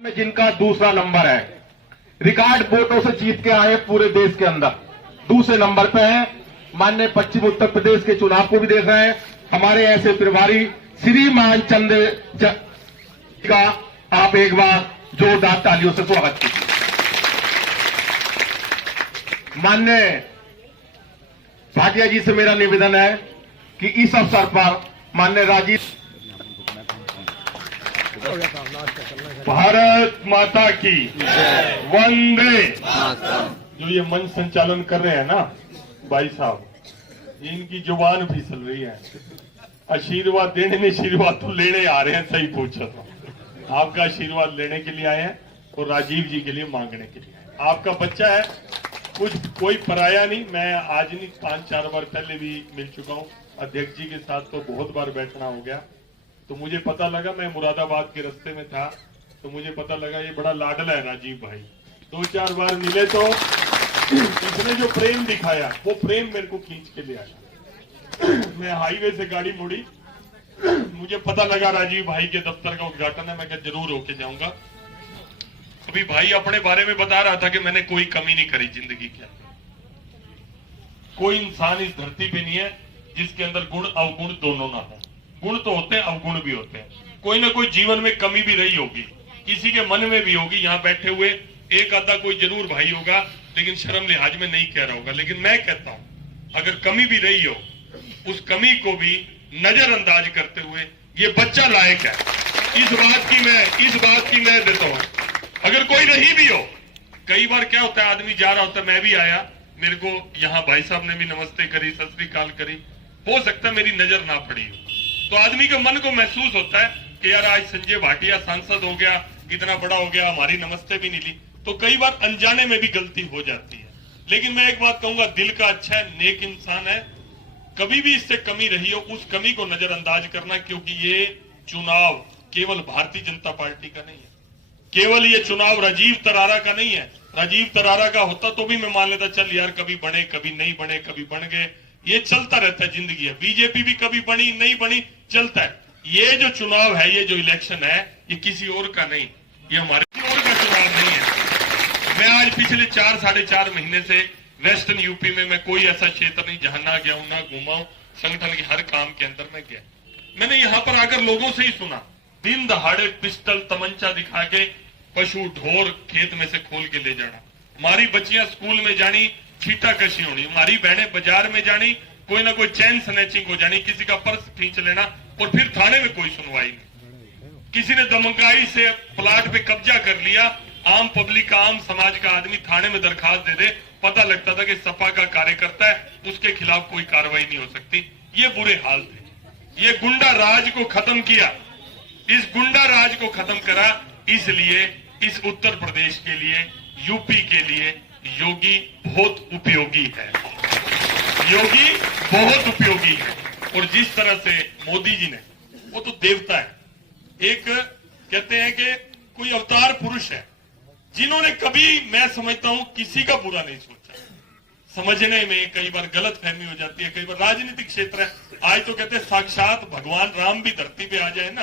में जिनका दूसरा नंबर है, रिकॉर्ड वोटों से जीत के आए पूरे देश के अंदर दूसरे नंबर पे हैं। माननीय पश्चिम उत्तर प्रदेश के चुनाव को भी देख रहे हैं। हमारे ऐसे प्रभारी श्रीमान चंद्र का आप एक बार जोरदार तालियों से स्वागत कीजिए। माननीय भाटिया जी से मेरा निवेदन है कि इस अवसर पर माननीय राजीव भारत माता की वंदे। जो ये मंच संचालन कर रहे हैं ना भाई साहब, इनकी जुबान फिसल रही है। आशीर्वाद देने में आशीर्वाद तो लेने आ रहे हैं, सही पूछो तो आपका आशीर्वाद लेने के लिए आए हैं और राजीव जी के लिए मांगने के लिए आए। आपका बच्चा है, कुछ कोई पराया नहीं। मैं आज नहीं 5-4 बार पहले भी मिल चुका हूँ अध्यक्ष जी के साथ, तो बहुत बार बैठना हो गया। तो मुझे पता लगा, मैं मुरादाबाद के रास्ते में था तो मुझे पता लगा ये बड़ा लाडला है राजीव भाई। 2-4 बार मिले तो इसने जो प्रेम दिखाया वो प्रेम मेरे को खींच के ले आया। मैं हाईवे से गाड़ी मुड़ी, मुझे पता लगा राजीव भाई के दफ्तर का उद्घाटन है, मैं क्या जरूर होके जाऊंगा। अभी भाई अपने बारे में बता रहा था कि मैंने कोई कमी नहीं करी जिंदगी के। कोई इंसान इस धरती पे नहीं है जिसके अंदर गुण अवगुण दोनों ना हो। गुण तो होते हैं, अवगुण भी होते हैं। कोई ना कोई जीवन में कमी भी रही होगी, किसी के मन में भी होगी। यहाँ बैठे हुए एक आधा कोई जरूर भाई होगा लेकिन शर्म लिहाज में नहीं कह रहा होगा, लेकिन मैं कहता हूं अगर कमी भी रही हो उस कमी को भी नजरअंदाज करते हुए ये बच्चा लायक है। इस बात की मैं देता हूं। अगर कोई नहीं भी हो, कई बार क्या होता है आदमी जा रहा होता है, मैं भी आया, मेरे को यहाँ भाई साहब ने भी नमस्ते करी, सत श्री अकाल करी, हो सकता है मेरी नजर ना पड़ी हो, तो आदमी के मन को महसूस होता है कि यार आज संजय भाटिया सांसद हो गया, इतना बड़ा हो गया, हमारी नमस्ते भी नहीं ली। तो कई बार अनजाने में भी गलती हो जाती है। लेकिन मैं एक बात कहूंगा, दिल का अच्छा है, नेक इंसान है, कभी भी इससे कमी रही हो उस कमी को नजरअंदाज करना, क्योंकि ये चुनाव केवल भारतीय जनता पार्टी का नहीं है, केवल ये चुनाव राजीव तरारा का नहीं है। राजीव तरारा का होता तो भी मैं मान लेता चल यार कभी बने कभी नहीं बने, कभी बन गए, ये चलता रहता है, जिंदगी है। बीजेपी भी कभी बनी नहीं बनी, चलता है। ये जो चुनाव है, ये जो इलेक्शन है, ये किसी और का नहीं, ये हमारे और का चुनाव नहीं है। मैं आज पिछले 4-4.5 महीने से वेस्टर्न यूपी में मैं कोई ऐसा क्षेत्र नहीं जहां ना गया हूं, ना घूमा हूं, संगठन के हर काम के अंदर मैं गया। मैंने यहाँ पर आकर लोगों से ही सुना, दिन दहाड़े पिस्टल तमंचा दिखा के पशु ढोर खेत में से खोल के ले जाना, हमारी बच्चियां स्कूल में जानी, छीटा कशी होनी, हमारी बहनें बाजार में जानी, कोई ना कोई चैन स्नैचिंग हो जानी, किसी का पर्स खींच लेना और फिर थाने में कोई सुनवाई नहीं। किसी ने दमनगाई से प्लाट पे कब्जा कर लिया, आम पब्लिक का, आम समाज का आदमी थाने में दरखास्त दे दे, पता लगता था कि सपा का कार्यकर्ता है, उसके खिलाफ कोई कार्रवाई नहीं हो सकती। ये बुरे हाल थे। ये गुंडा राज को खत्म किया, इस गुंडा राज को खत्म करा। इसलिए इस उत्तर प्रदेश के लिए, यूपी के लिए योगी बहुत उपयोगी है, योगी बहुत उपयोगी है। और जिस तरह से मोदी जी ने, वो तो देवता है, एक कहते हैं कि कोई अवतार पुरुष है जिन्होंने कभी, मैं समझता हूं, किसी का बुरा नहीं सोचा। समझने में कई बार गलत फहमी हो जाती है, कई बार राजनीतिक क्षेत्र है, आज तो कहते हैं साक्षात भगवान राम भी धरती पे आ जाए ना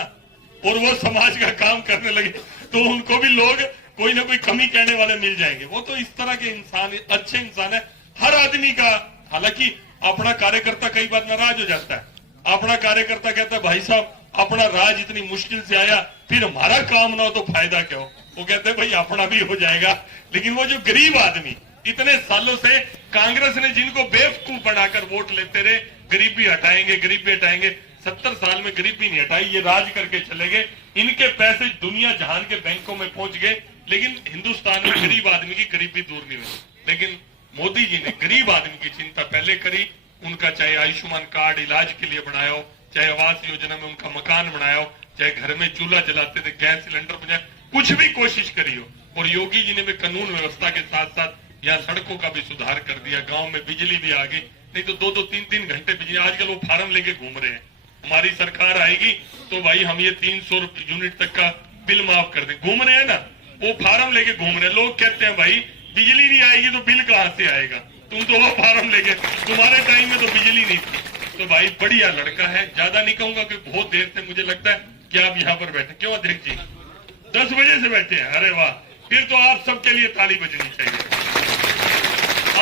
और वो समाज का काम करने लगे तो उनको भी लोग कोई ना कोई कमी कहने वाले मिल जाएंगे। वो तो इस तरह के इंसान, अच्छे इंसान है हर आदमी का। हालांकि अपना कार्यकर्ता कई बार नाराज हो जाता है, अपना कार्यकर्ता कहता है भाई साहब अपना राज इतनी मुश्किल से आया, फिर हमारा काम ना हो तो फायदा क्या हो। वो कहते हैं भाई अपना भी हो जाएगा। लेकिन वो जो गरीब आदमी इतने सालों से कांग्रेस ने जिनको बेवकूफ बनाकर वोट लेते रहे, गरीबी हटाएंगे गरीबी हटाएंगे, 70 साल में गरीबी नहीं हटाई, ये राज करके चले गए। इनके पैसे दुनिया जहान के बैंकों में पहुंच गए, लेकिन हिंदुस्तान में गरीब आदमी की गरीबी दूर नहीं हुई। लेकिन मोदी जी ने गरीब आदमी की चिंता पहले करी, उनका चाहे आयुष्मान कार्ड इलाज के लिए बनाया हो, चाहे आवास योजना में उनका मकान बनाया हो, चाहे घर में चूल्हा जलाते थे, गैस सिलेंडर पहुंचाया, कुछ भी कोशिश करी हो। और योगी जी ने भी कानून व्यवस्था के साथ साथ यहाँ सड़कों का भी सुधार कर दिया, गांव में बिजली भी आ गई, नहीं तो 2-2, 3-3 घंटे बिजली। आजकल वो फार्म लेके घूम रहे हैं, हमारी सरकार आएगी तो भाई हम ये 300 यूनिट तक का बिल माफ कर दें, घूम रहे हैं ना, वो फार्म लेके घूम रहे हैं। लोग कहते हैं भाई बिजली नहीं आएगी तो बिल कहां से आएगा, तुम तो वो फार्म लेके, तुम्हारे टाइम में तो बिजली नहीं थी। तो भाई बढ़िया लड़का है, ज्यादा नहीं कहूंगा कि बहुत देर से मुझे लगता है कि आप यहाँ पर बैठे। क्यों अध्यक्ष जी? 10 बजे से बैठे हैं। अरे वाह, फिर तो आप सबके लिए ताली बजनी चाहिए।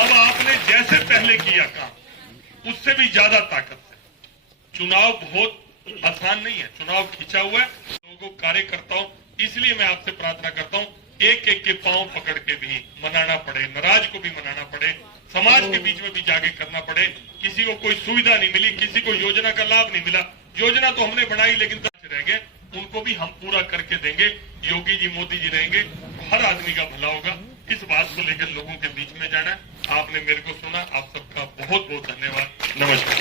अब आपने जैसे पहले किया काम, उससे भी ज्यादा ताकत से। चुनाव बहुत आसान नहीं है, चुनाव खींचा हुआ है। लोगों को कार्यकर्ताओं, इसलिए मैं आपसे प्रार्थना करता हूं, एक एक के पांव पकड़ के भी मनाना पड़े, नाराज को भी मनाना पड़े, समाज के बीच में भी जाके करना पड़े। किसी को कोई सुविधा नहीं मिली, किसी को योजना का लाभ नहीं मिला, योजना तो हमने बनाई लेकिन रह गए, उनको भी हम पूरा करके देंगे। योगी जी, मोदी जी रहेंगे, हर आदमी का भला होगा। इस बात को लेकर लोगों के बीच में जाना। आपने मेरे को सुना, आप सबका बहुत बहुत धन्यवाद। नमस्कार।